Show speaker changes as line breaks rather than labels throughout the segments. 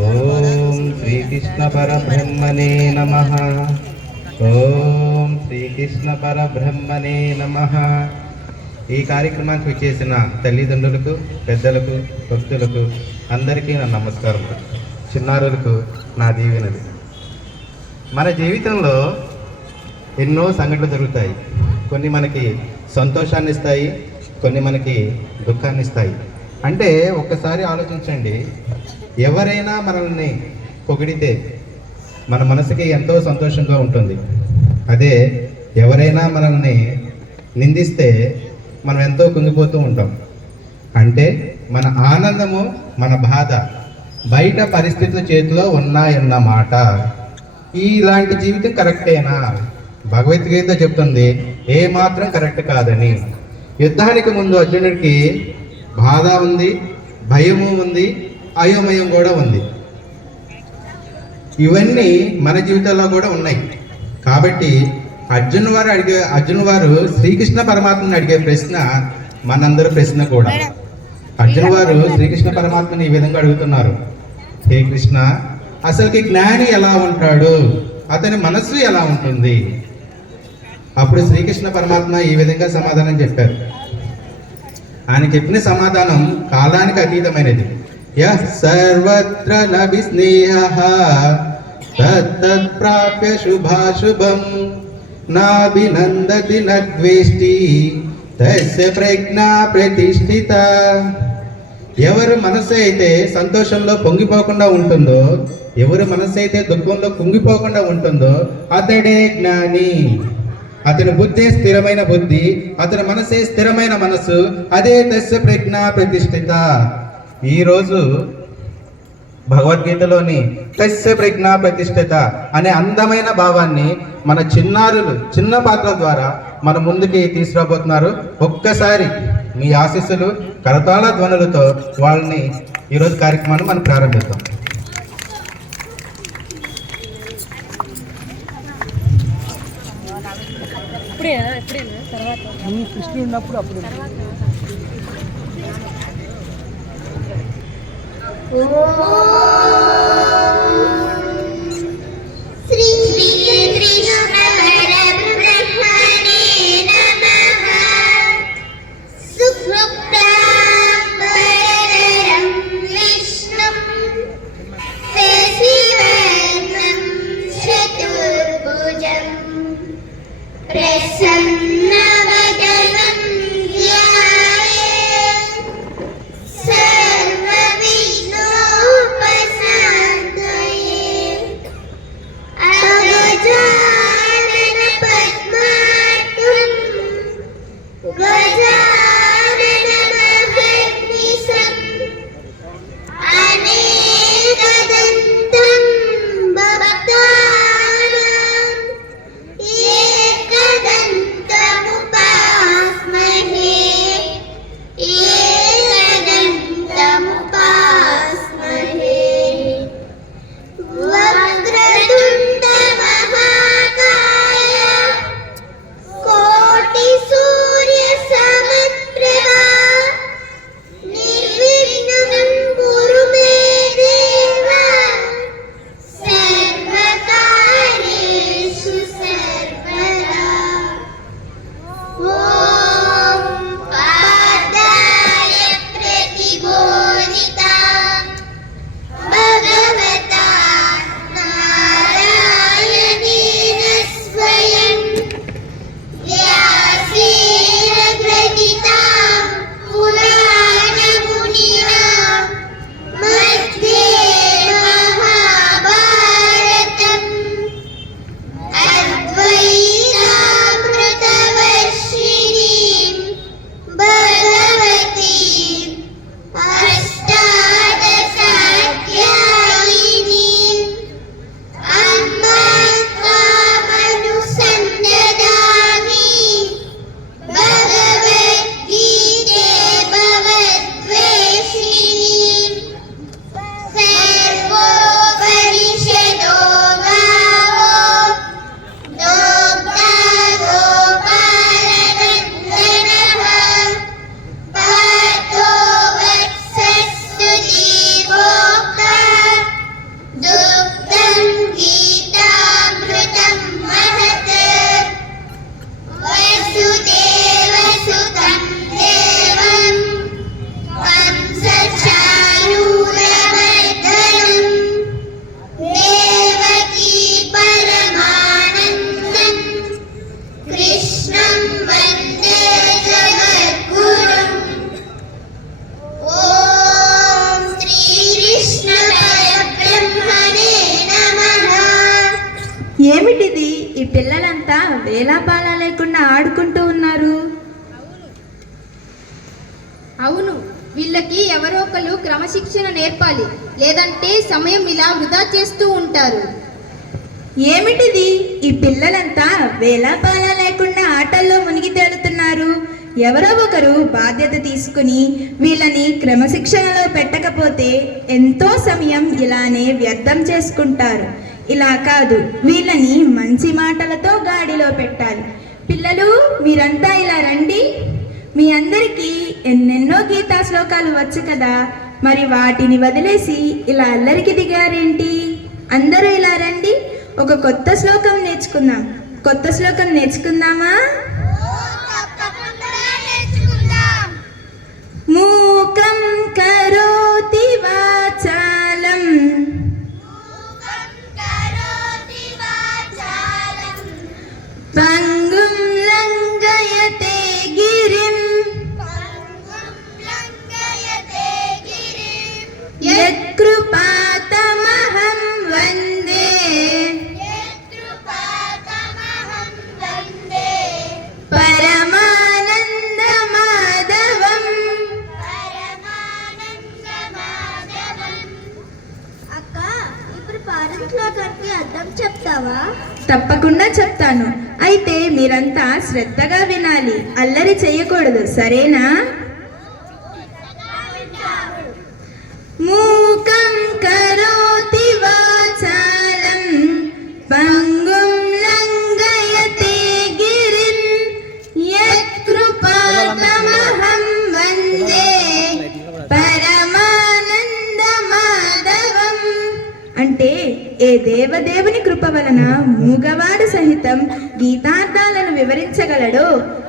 ఓం శ్రీకృష్ణ పరబ్రహ్మణే నమ. ఓం శ్రీకృష్ణ పరబ్రహ్మణే నమ. ఈ కార్యక్రమానికి వచ్చేసిన తల్లిదండ్రులకు పెద్దలకు భక్తులకు అందరికీ నా నమస్కారం. చిన్నారులకు నా దీవెనది మన జీవితంలో ఎన్నో సంఘటనలు జరుగుతాయి. కొన్ని మనకి సంతోషాన్ని ఇస్తాయి కొన్ని మనకి దుఃఖాన్ని ఇస్తాయి అంటే ఒక్కసారి ఆలోచించండి. ఎవరైనా మనల్ని పొగిడితే మన మనసుకి ఎంతో సంతోషంగా ఉంటుంది. అదే ఎవరైనా మనల్ని నిందిస్తే మనం ఎంతో కుంగిపోతూ ఉంటాం. అంటే మన ఆనందము మన బాధ బయట పరిస్థితుల చేతిలో ఉన్నాయన్నమాట ఇలాంటి జీవితం కరెక్టేనా? భగవద్గీత చెప్తుంది ఏ మాత్రం కరెక్ట్ కాదని. యుద్ధానికి ముందు అర్జునుడికి బాధ ఉంది భయము ఉంది అయోమయం కూడా ఉంది. ఇవన్నీ మన జీవితంలో కూడా ఉన్నాయి. కాబట్టి అర్జున్ వారు అడిగే అర్జున్ వారు శ్రీకృష్ణ పరమాత్మని అడిగే ప్రశ్న మనందరి ప్రశ్న కూడా. అర్జున్ వారు శ్రీకృష్ణ పరమాత్మని ఈ విధంగా అడుగుతున్నారు. హే కృష్ణ అసలుకి జ్ఞాని ఎలా ఉంటాడు? అతని మనస్సు ఎలా ఉంటుంది? అప్పుడు శ్రీకృష్ణ పరమాత్మ ఈ విధంగా సమాధానం చెప్పారు. ఆయన చెప్పిన సమాధానం కాలానికి అతీతమైనది. యః సర్వత్ర నభి స్నేహ తత్ప్రాప్య శుభాశుభం నాభినందతి నద్వేష్టి తస్య ప్రజ్ఞా ప్రతిష్ఠిత. ఎవరు మనసు అయితే సంతోషంలో పొంగిపోకుండా ఉంటుందో ఎవరు మనసు అయితే దుఃఖంలో కుంగిపోకుండా ఉంటుందో అతడే జ్ఞాని. అతని బుద్ధి స్థిరమైన బుద్ధి అతని మనసే స్థిరమైన మనసు అదే తస్య ప్రజ్ఞ ప్రతిష్ఠిత. ఈరోజు భగవద్గీతలోని తస్య ప్రజ్ఞ ప్రతిష్ఠిత అనే అందమైన భావాన్ని మన చిన్నారులు చిన్న పాత్ర ద్వారా మన ముందుకి తీసుకురాబోతున్నారు. ఒక్కసారి మీ ఆశీస్సులు కరతాళ ధ్వనులతో వాళ్ళని ఈరోజు కార్యక్రమాన్ని మనం ప్రారంభిద్దాం.
ఇప్పుడేనా? ఇప్పుడేనా? తర్వాత?
నువ్వు కృష్ణుడు ఉన్నప్పుడు అప్పుడు
శ్రీ శ్రీ శ్రీ చేస్తూ
ఏమిటిది? ఈ పిల్లలంతా వేలాపాలా లేకుండా ఆటల్లో మునిగి తేలుతున్నారు. ఎవరో ఒకరు బాధ్యత తీసుకుని వీళ్ళని క్రమశిక్షణలో పెట్టకపోతే ఎంతో సమయం ఇలానే వ్యర్థం చేసుకుంటారు. ఇలా కాదు వీళ్ళని మంచి మాటలతో గాడిలో పెట్టాలి. పిల్లలు మీరంతా ఇలా రండి. మీ అందరికీ ఎన్నెన్నో గీతా శ్లోకాలు వచ్చు కదా. మరి వాటిని వదిలేసి ఇలా అల్లరికి దిగారేంటి? అందరూ ఇలా రండి. ఒక కొత్త శ్లోకం నేర్చుకుందాం. కొత్త శ్లోకం నేర్చుకుందామా? మూకం కరోతి వాచాలం. పంగుం లంఘయతే గిరిం.
పంగుం చెప్తావా?
తప్పకుండా చెప్తాను. అయితే మీరంతా శ్రద్ధగా వినాలి. అల్లరి చేయకూడదు. సరేనా?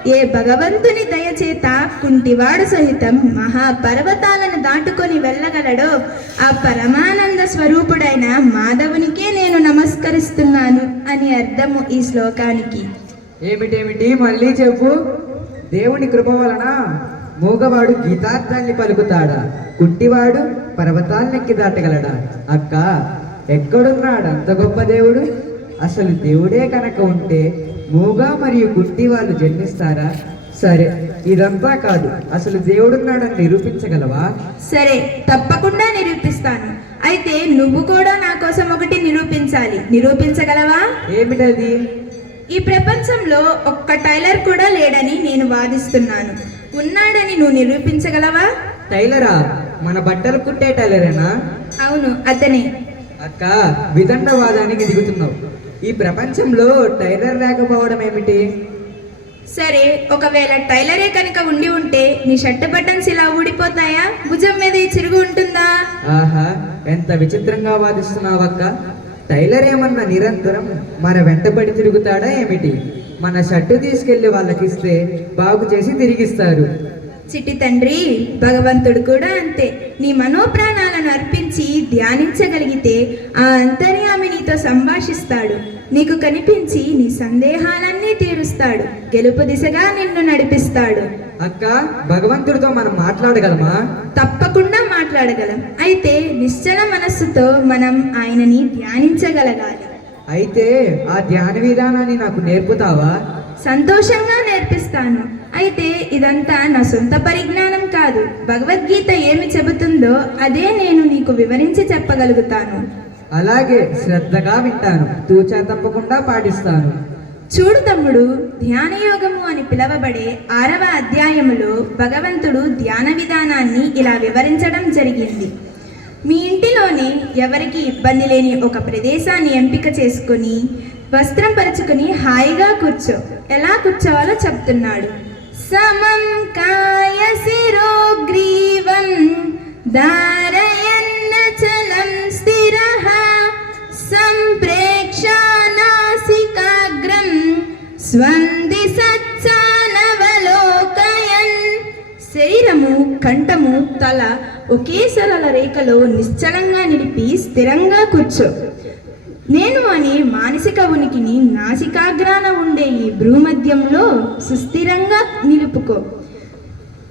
ఏ భగవంతుని దయచేత కుంటివాడు సహితం మహాపర్వతాలను దాటుకొని వెళ్ళగలడో ఆ పరమానంద స్వరూపుడైన మాధవునికే నేను నమస్కరిస్తున్నాను అని అర్థము ఈ శ్లోకానికి.
ఏమిటేమిటి? మళ్ళీ చెప్పు. దేవుని కృప వలన మూగవాడు గీతార్థాన్ని పలుకుతాడా? కుంటివాడు పర్వతాలనెక్కి దాటగలడా? అక్క ఎక్కడున్నాడు అంత గొప్ప దేవుడు? అసలు దేవుడే కనుక ఉంటే మూగ మరియు కుంటి వాళ్ళు జన్మిస్తారా? సరే ఇదంతా కాదు. అసలు దేవుడున్నాడని నిరూపించగలవా?
సరే తప్పకుండా నిరూపిస్తాను. అయితే నువ్వు కూడా నా కోసం ఒకటి నిరూపించాలి. నిరూపించగలవా?
ఏమిటది?
ఈ ప్రపంచంలో ఒక్క టైలర్ కూడా లేడని నేను వాదిస్తున్నాను. ఉన్నాడని నువ్వు నిరూపించగలవా?
టైలరా? మన బట్టలు కుట్టే టైలరేనా?
అవును అతనే.
అక్క విదండవాదానికి దిగుతున్నావు. ఈ ప్రపంచంలో టైలర్ లేకపోవడం ఏమిటి?
సరే ఒకవేళ టైలరే కనుక ఉండి ఉంటే నీ షర్ట్ బటన్స్ ఇలా ఊడిపోతాయా? భుజం మీద ఈ చిరుగు ఉంటుందా?
ఆహా ఎంత విచిత్రంగా వాదిస్తున్నావక్క టైలర్ ఏమన్నా నిరంతరం మన వెంటబడి తిరుగుతాడా ఏమిటి? మన షర్టు తీసుకెళ్ళి వాళ్ళకిస్తే బాగు చేసి తిరిగిస్తారు.
చిట్టి తండ్రి భగవంతుడు కూడా అంతే. నీ మనోప్రాణాలను అర్పించి ధ్యానించగలిగితే ఆ అంతర్యామి నీతో సంభాషిస్తాడు. నీకు కనిపించి నీ సందేహాలన్నీ తీరుస్తాడు. గెలుపు దిశగా నిన్ను నడిపిస్తాడు.
అక్క భగవంతుడితో మనం మాట్లాడగలమా?
తప్పకుండా మాట్లాడగలం. అయితే నిశ్చల మనస్సుతో మనం ఆయనని ధ్యానించగలగాలి.
అయితే ఆ ధ్యాన విధానాన్ని నాకు నేర్పుతావా?
సంతోషంగా నేర్పిస్తాను. అయితే ఇదంతా నా సొంత పరిజ్ఞానం కాదు. భగవద్గీత ఏమి చెబుతుందో అదే నేను నీకు వివరించి చెప్పగలుగుతాను.
అలాగే శ్రద్ధగా వింటాను. తూచా తప్పకుండా పాటిస్తాను.
చూడు తమ్ముడు ధ్యానయోగము అని పిలవబడే ఆరవ అధ్యాయములో భగవంతుడు ధ్యాన విధానాన్ని ఇలా వివరించడం జరిగింది. మీ ఇంటిలోనే ఎవరికి ఇబ్బంది లేని ఒక ప్రదేశాన్ని ఎంపిక చేసుకుని వస్త్రం పరుచుకుని హాయిగా కూర్చో. ఎలా కూర్చోవాలో చెప్తున్నాడు. సమం కాయ శిరోగ్రీవం ధారయన్న చలం స్థిరః సంప్రేక్షానాసికాగ్రం స్వంది సత్సానవలోకయన్ శరీరము కంఠము తల ఒకే సరళ రేఖలో నిశ్చలంగా నిలిపి స్థిరంగా కూర్చో. నేను అనే మానసిక ఉనికిని నాసికాగ్రాన ఉండే ఈ భ్రూమధ్యంలో సుస్థిరంగా నిలుపుకో.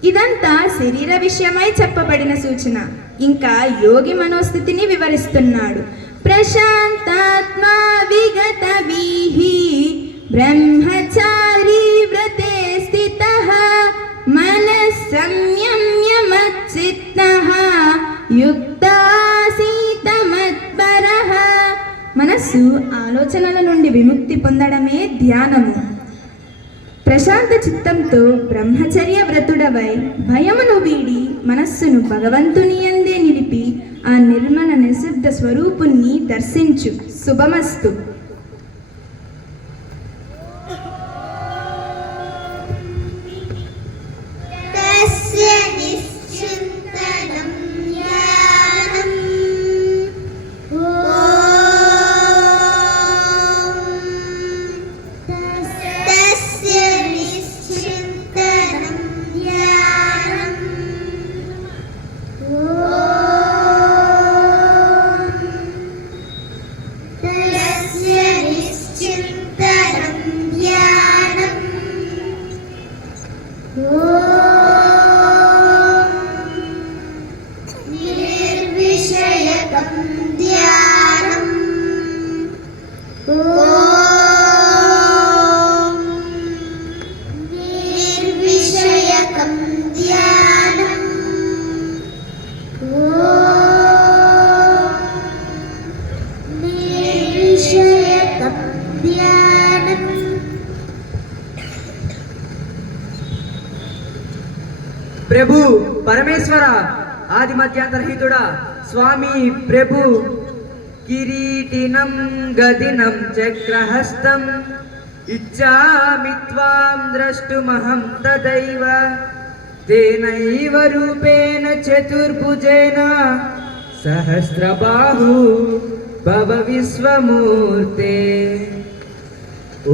ఇదంతా శరీర విషయమై చెప్పబడిన సూచన. ఇంకా యోగి మనోస్థితిని వివరిస్తున్నాడు. ప్రశాంతాత్మా విగత వీహి
బ్రహ్మచారి వ్రతే స్థితః మనః సంయమ్య యుక్త మనస్సు ఆలోచనల నుండి విముక్తి పొందడమే ధ్యానము. ప్రశాంత చిత్తంతో బ్రహ్మచర్య వ్రతుడవై భయమును వీడి మనస్సును భగవంతుని అందే నిలిపి ఆ నిర్మల నిశ్శబ్ద స్వరూపుణ్ణి దర్శించు. శుభమస్తు.
స్వామి ప్రభు కిరీటినం గదినం చక్రహస్తం ఇచ్చామి త్వాం ద్రష్టుమహం తదైవ. తేనైవ రూపేణ చతుర్భుజేన సహస్రబాహు భవ విశ్వమూర్తే.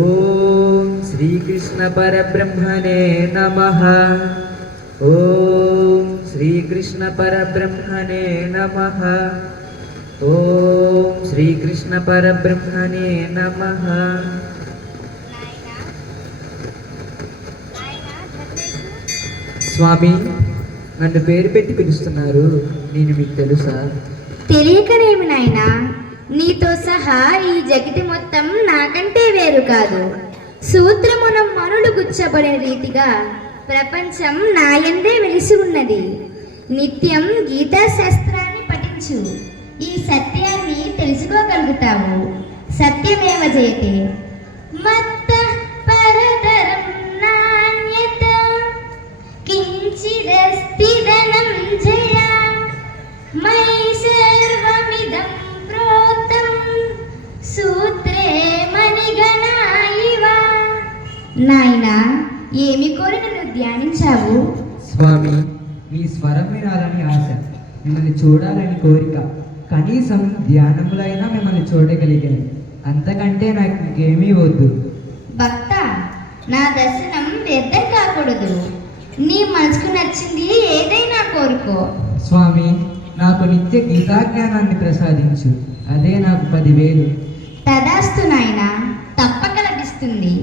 ఓం శ్రీకృష్ణ పరబ్రహ్మణే నమ. ఓం శ్రీకృష్ణ పరబ్రహ్మణే నమ. ఓం శ్రీకృష్ణ పరబ్రహ్మణే నమ. స్వామి నన్ను పేరు పెట్టి పిలుస్తున్నారు. నేను మీకు తెలుసా?
తెలియకనేమి నాయనా? నీతో సహా ఈ జగతి మొత్తం నాకంటే వేరు కాదు. సూత్రమున మనులు గుచ్చబడే రీతిగా ప్రపంచం నాయందే వెలిసి ఉన్నది నిత్యం గీతా శాస్త్రాన్ని పఠించు. ఈ సత్యాన్ని తెలుసుకోగలుగుతావు. సత్యమేవ జయతే. మత్త పరతరం నాణ్యత. కించిదస్తి ధనం జయ. మై సర్వమిదం ప్రోక్తం. సూత్రే మణిగణా ఇవ నాయనా ఏమి కోరిన ధ్యానించావు?
స్వామి మీ స్వరం వినాలని ఆశ మిమ్మల్ని చూడాలని కోరిక. కనీసం ధ్యానములో అయినా మిమ్మల్ని చూడగలిగాను. అంతకంటే నాకు ఇంకేమీ వద్దు.
భక్త నా దర్శనం వ్యర్థం కాకూడదు. నీ మనసుకు నచ్చింది ఏదైనా కోరుకో.
స్వామి నాకు నిత్య గీతాజ్ఞానాన్ని ప్రసాదించు. అదే నాకు పదివేలు.
తదాస్తు నాయన తప్పక లభిస్తుంది.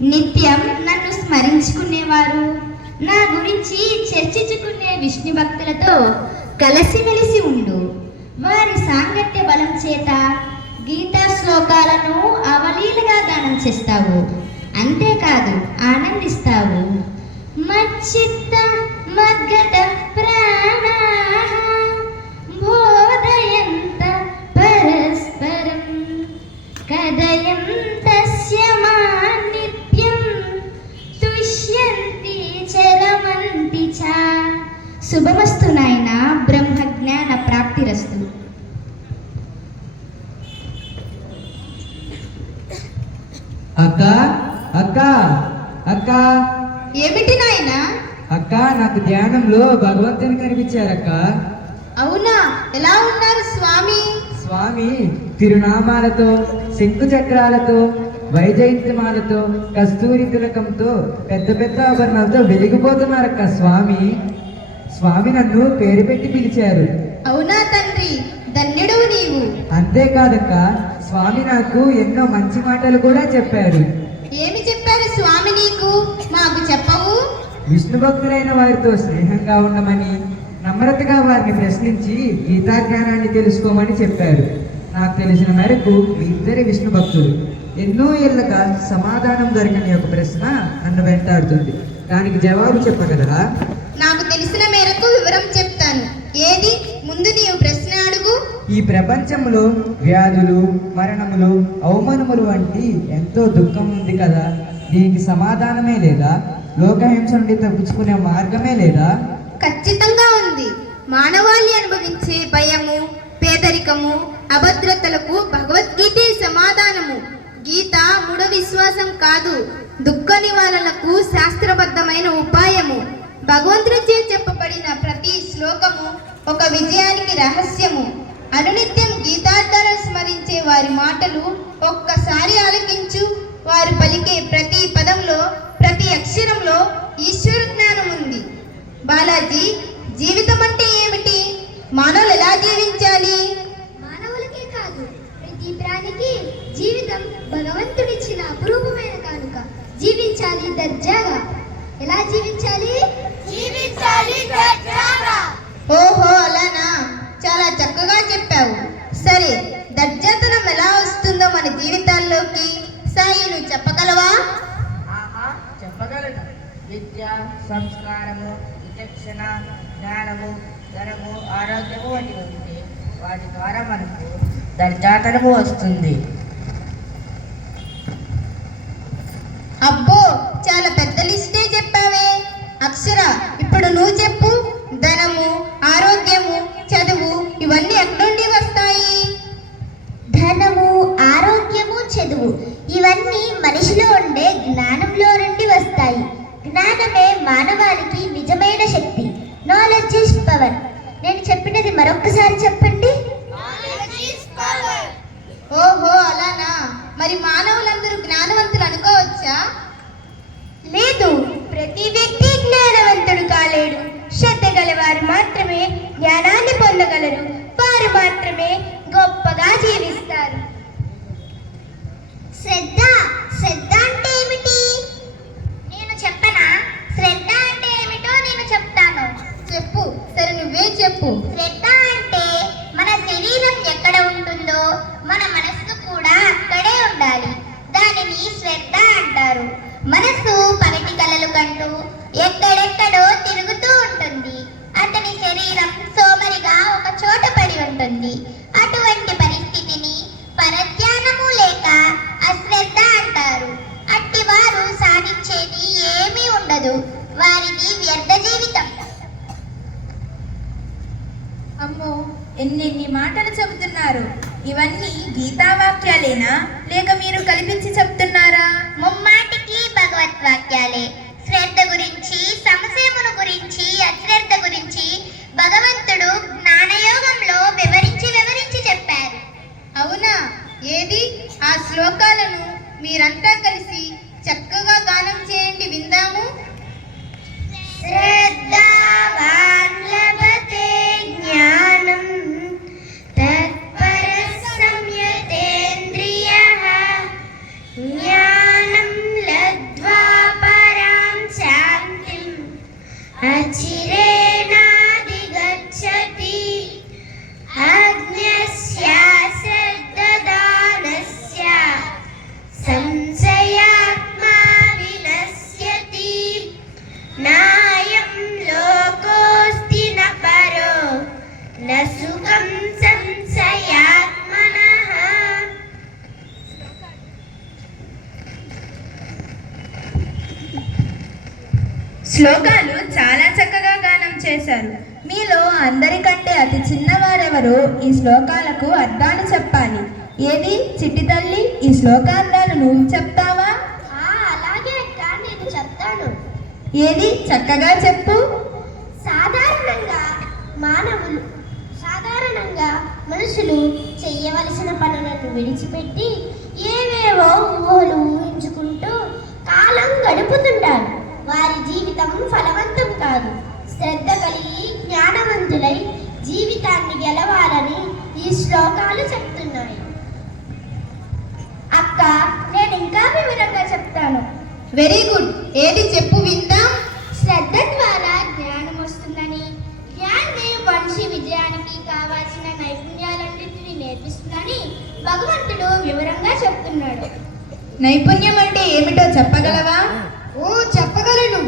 నిత్యం నన్ను స్మరించుకునేవారు. నా గురించి చర్చించుకునే విష్ణు భక్తులతో కలిసిమెలిసి ఉండు. వారి సాంగత్య బలం చేత గీతా శ్లోకాలను అవలీలగా గానం చేస్తావు. అంతేకాదు ఆనందిస్తావు. మచ్చిత్త మద్గత ప్రాణాః
నాకు ధ్యానంలో భగవంతుని కనిపించారక్క.
అవునా? ఎలా ఉన్నారు స్వామి?
స్వామి తిరునామాలతో శంకు చక్రాలతో వైజయంతిమాలతో కస్తూరి తిలకంతో పెద్ద పెద్ద ఆభరణాలతో వెలిగిపోతున్నారక్క స్వామి. స్వామి నన్ను పేరు పెట్టి పిలిచారు.
అవునా తండ్రి? ధన్యుడు నీవు.
అంతేకాదక్క స్వామి నాకు ఎన్నో మంచి మాటలు కూడా చెప్పారు.
ఏమి చెప్పారు స్వామి నీకు? మాకు చెప్పవు.
విష్ణు భక్తులైన వారితో స్నేహంగా ఉండమని నమ్రతగా వారిని ప్రశ్నించి గీతా జ్ఞానాన్ని తెలుసుకోమని చెప్పారు. నాకు తెలిసిన మేరకు మీ ఇద్దరి విష్ణు భక్తులు ఎన్నో ఏళ్ళగా సమాధానం దొరకని ఒక ప్రశ్న నన్ను వెంటాడుతుంది. దానికి జవాబు చెప్పగలరా?
నాకు తెలిసిన మేరకు వివరం చెప్తాను. ఏది? ముందు నీవు ప్రశ్న అడుగు.
ఈ ప్రపంచంలో వ్యాధులు మరణములు అవమానములు వంటి ఎంతో దుఃఖం ఉంది కదా. దీనికి సమాధానమే లేదా? లోకహింస నుండి తప్పించుకునే మార్గమే లేదా?
ఖచ్చితంగా ఉంది. మానవాళి అనుభవించే భయము పేదరికము అభద్రతలకు భగవద్గీతే సమాధానము. గీత మూఢ విశ్వాసం కాదు దుఃఖ నివారణకు శాస్త్రబద్ధమైన ఉపాయము. భగవంతుడిచే చెప్పబడిన ప్రతి శ్లోకము ఒక విజయానికి రహస్యము. అనునిత్యం గీతార్థాలను స్మరించే వారి మాటలు ఒక్కసారి ఆలకించు. వారు పలికే ప్రతి పదంలో ప్రతి అక్షరంలో ఈశ్వర జ్ఞానం ఉంది. బాలాజీ జీవితం అంటే ఏమిటి? మానవులు ఎలా జీవించాలి?
మానవులకే కాదు ప్రతి ప్రాణికి జీవితం భగవంతుడిచ్చిన అపురూపమైన కానుక. జీవించాలి దర్జాగా. ఎలా జీవించాలి? జీవించాలి దర్జాగా.
ఓహో అలానా? చాలా చక్కగా చెప్పావు. సరే దర్జాతనం ఎలా వస్తుందో మన జీవితాల్లోకి. సాయి నువ్వు చెప్పగలవా
ఆహా చెప్పగలను విద్య సంస్కారము విచక్షణ జ్ఞానము ధనము ఆరోగ్యము వంటి ఉంటే వాటి ద్వారా మనకు దర్జాతనము వస్తుంది.
అబ్బో చాలా పెద్ద లిస్టే చెప్పావే. అక్షర ఇప్పుడు నువ్వు చెప్పు.
లేదు. ప్రతి వ్యక్తి జ్ఞానవంతుడు కాలేడు. శ్రద్ధ గలవారు మాత్రమే జ్ఞానాన్ని పొందగలరు. వారు మాత్రమే గొప్పగా జీవిస్తారు.
శ్రద్ధ శ్రద్ధ అంటే ఏమిటి? నేను చెప్పనా? శ్రద్ధ అంటే ఏమిటో నేను చెప్తాను.
చెప్పు. సరే నువ్వే చెప్పు
శ్రద్ధ అంటే మన శరీరం ఎక్కడ ఉంటుందో మన మనస్సు కూడా అక్కడే ఉండాలి దానిని శ్రద్ధ అంటారు మనస్సు పగటి కంటూ ఎక్కడెక్కడో తిరుగుతూ ఉంటుంది. అతని శరీరం సోమరిగా ఒక చోట పడి ఉంటుంది. అటువంటి పరిస్థితిని పరధ్యానము లేక అశ్రద్ధ అంటారు. అట్టి వారు సాధించేది ఏమీ ఉండదు. వారిది వ్యర్థ జీవితం.
అమ్మో ఎన్నెన్ని మాటలు చెబుతున్నారు. ఇవన్నీ గీతావాక్యాలేనా? లేక మీరు కల్పించి చెప్తున్నారా?
ముమ్మాటికి భగవత్ వాక్యాలే గురించి అశ్రద్ధ గురించి భగవంతుడు జ్ఞానయోగంలో వివరించి వివరించి చెప్పారు.
అవునా? ఏది? ఆ శ్లోకాలను మీరంతా కలిసి చక్కగా గానం చేయండి విందాము.
లభతే జ్ఞానం
ఏది చక్కగా చెప్పు.
సాధారణంగా మానవులు సాధారణంగా మనుషులు చేయవలసిన పనులను విడిచిపెట్టి ఏవేవో ఊహలు ఊహించుకుంటూ కాలం గడుపుతుంటారు. వారి జీవితం ఫలవంతం కాదు. శ్రద్ధ కలిగి జ్ఞానవంతులై జీవితాన్ని గెలవాలని ఈ శ్లోకాలు చెప్తున్నాయి. అక్క నేను ఇంకా వివరంగా చెప్తాను.
వెరీ గుడ్ ఏది చెప్పు విందాం
శ్రద్ధ ద్వారా జ్ఞానం వస్తుందని. జ్ఞానమే మనిషి విజయానికి కావాల్సిన నైపుణ్యాలన్నింటినీ నేర్పిస్తుందని భగవంతుడు వివరంగా చెప్తున్నాడు.
నైపుణ్యం అంటే ఏమిటో చెప్పగలవా?
ఓ చెప్పగలను.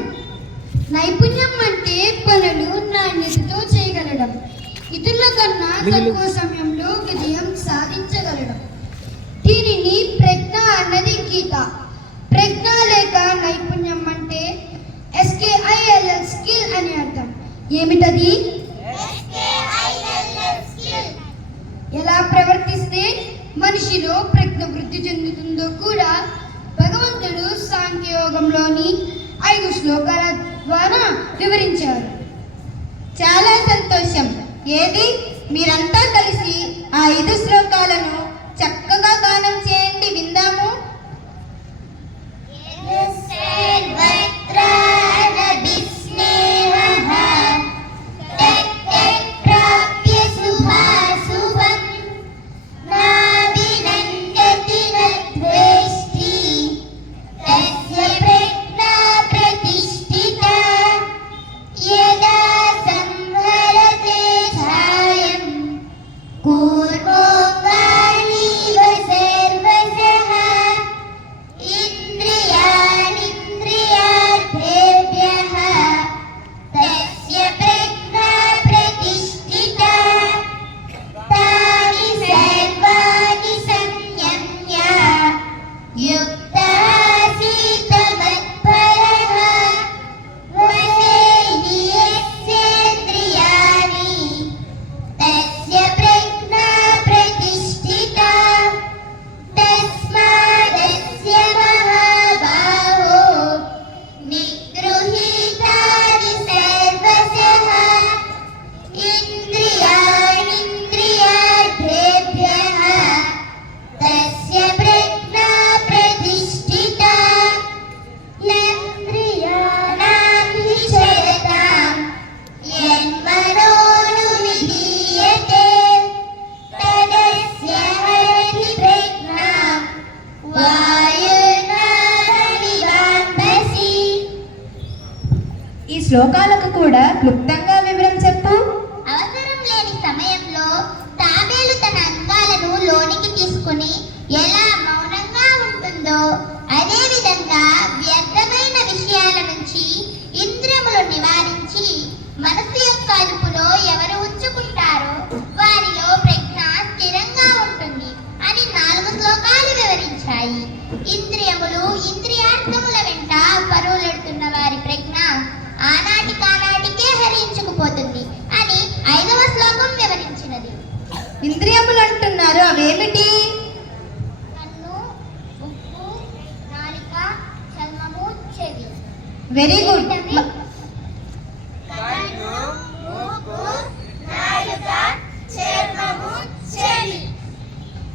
నైపుణ్యం అంటే పనులు నాణ్యతతో చేయగలడం. ఇతరుల కన్నా తక్కువ సమయంలో విజయం సాధించగలడం. దీనిని ప్రజ్ఞ అన్నది గీత ప్రజ్ఞ లేక నైపుణ్యం అంటే ఎస్కేఐఎల్ఎల్ స్కిల్ అని అర్థం ఏమిటది? ఎలా ప్రవర్తిస్తే మనిషిలో ప్రజ్ఞ వృద్ధి చెందుతుందో కూడా భగవంతుడు సాంఖ్యయోగంలోని ఐదు శ్లోకాల ద్వారా వివరించారు. చాలా సంతోషం. ఏది? మీరంతా కలిసి ఆ ఐదు శ్లోకాలను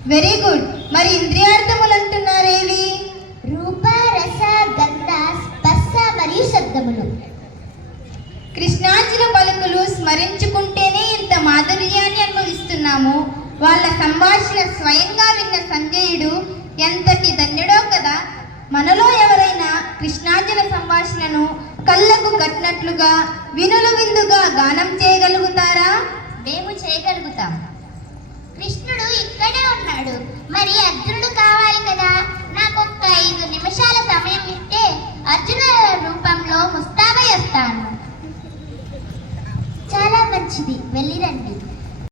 వెరీ గుడ్. మరి ఇంద్రియార్థములు అంటున్నారేవి
రూప రస గంధ స్పర్శ మరియు శబ్దములు.
కృష్ణార్జున పలుకులు స్మరించుకుంటేనే ఇంత మాధుర్యాన్ని అనుభవిస్తున్నాము. వాళ్ళ సంభాషణ స్వయంగా విన్న సంజయుడు ఎంతటి ధన్యుడో కదా! మనలో ఎవరైనా కృష్ణార్జున సంభాషణను కళ్ళకు కట్టినట్లుగా వినులు విందుగా గానం చేయగలుగుతారా?
మేము చేయగలుగుతాం. కృష్ణుడు ఇక్కడే ఉన్నాడు. మరి అర్జునుడు కావాలి కదా? నాకు ఒక్క ఐదు నిమిషాల సమయం ఇస్తే అర్జున రూపంలో ముస్తాబై వస్తాను. చాలా మంచిది. వెళ్ళిరండి.